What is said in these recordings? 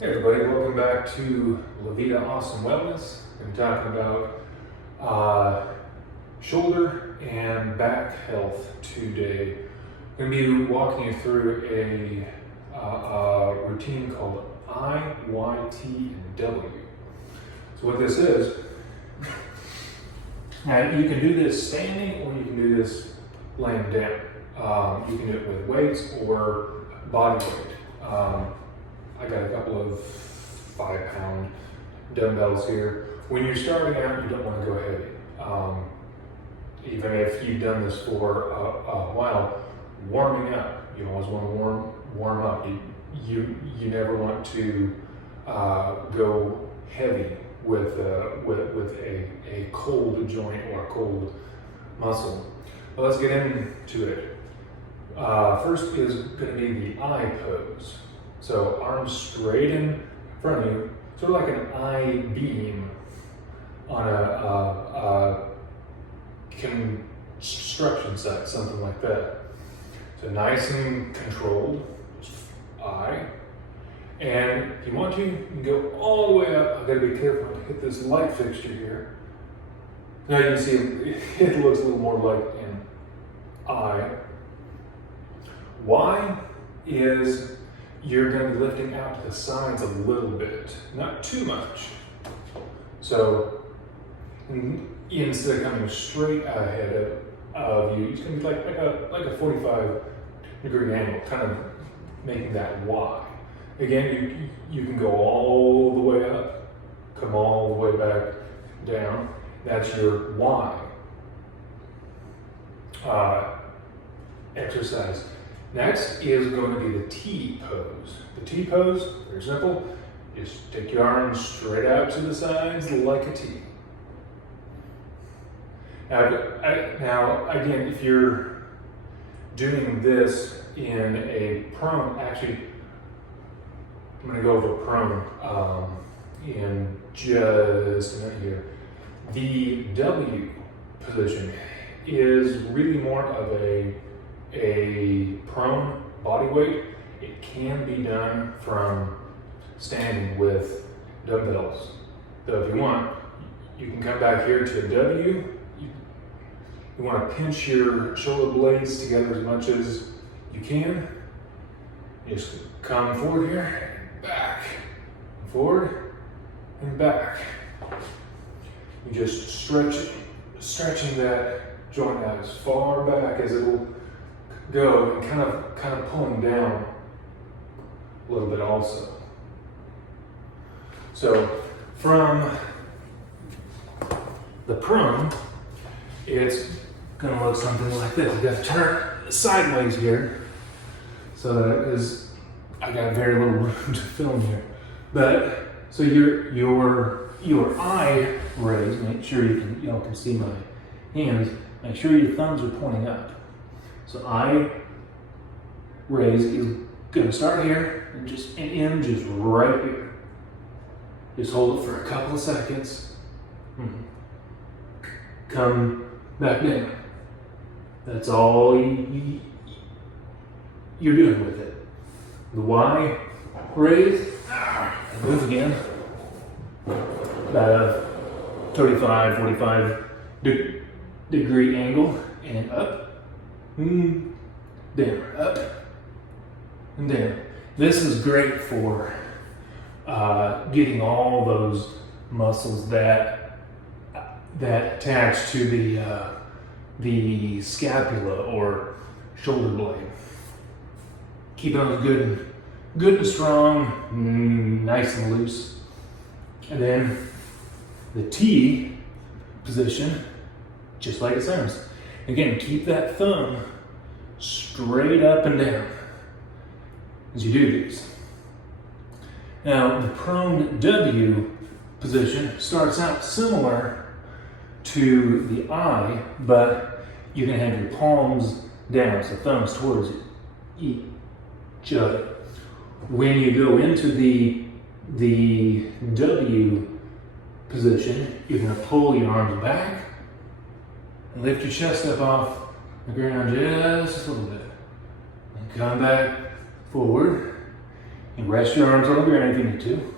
Hey everybody, welcome back to La Vida Awesome Wellness. I'm talking about shoulder and back health today. I'm going to be walking you through a routine called I, Y, T, and W. So what this is, now you can do this standing or you can do this laying down. You can do it with weights or body weight. I got a couple of 5-pound dumbbells here. When you're starting out, you don't want to go heavy. Even if you've done this for a while, warming up, you always want to warm up. You never want to go heavy with a cold joint or a cold muscle. But let's get into it. First is going to be the I pose. So arms straight in front of you, sort of like an I beam on a construction site, something like that. So nice and controlled, I. And if you want to, you can go all the way up. I've got to be careful to hit this light fixture here. Now you can see it looks a little more like an I. Y is you're going to be lifting out to the sides a little bit, not too much. So instead of coming straight ahead of you, it's going to be like a 45-degree angle, kind of making that Y. Again, you can go all the way up, come all the way back down. That's your Y exercise. Next is going to be the T pose. The T pose, very simple. Just take your arms straight out to the sides like a T. Now again, if you're doing this in a prone, actually, I'm going to go over prone in just a minute here. The W position is really more of a prone body weight. It can be done from standing with dumbbells. So if you want, you can come back here to a W. You want to pinch your shoulder blades together as much as you can. Just come forward here, back, forward, and back. You just stretching that joint out as far back as it will go, and kind of pulling down a little bit also. So from the prone, it's going to look something like this. You got to turn sideways here, so that because I got very little room to film here. But so your eye raise. Make sure you can see my hands. Make sure your thumbs are pointing up. So I raise is going to start here and just end just right here. Just hold it for a couple of seconds. Come back down. That's all you're doing with it. The Y raise, and move again. About a 35, 45 degree angle, and up. Down, up, and down. This is great for getting all those muscles that attach to the scapula or shoulder blade. Keep those good and strong, nice and loose. And then the T position, just like it sounds. Again, keep that thumb straight up and down as you do these. Now, the prone W position starts out similar to the I, but you can have your palms down, so thumbs towards each other. When you go into the W position, you're going to pull your arms back and lift your chest up off the ground just a little bit. And come back forward You rest your arms a little bit if you need to.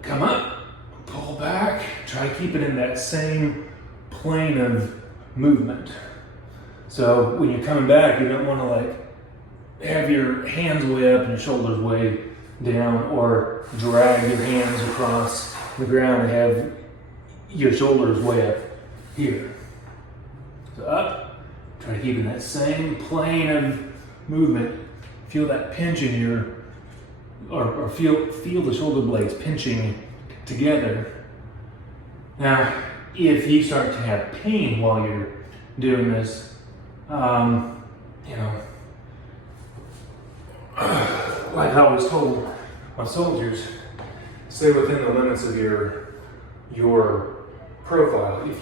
Come up, pull back, try to keep it in that same plane of movement. So when you're coming back, you don't want to like have your hands way up and your shoulders way down, or drag your hands across the ground and have your shoulders way up here. So up, try to keep in that same plane of movement. Feel that pinch in your, or feel the shoulder blades pinching together. Now, if you start to have pain while you're doing this, like I always told my soldiers, stay within the limits of your profile. If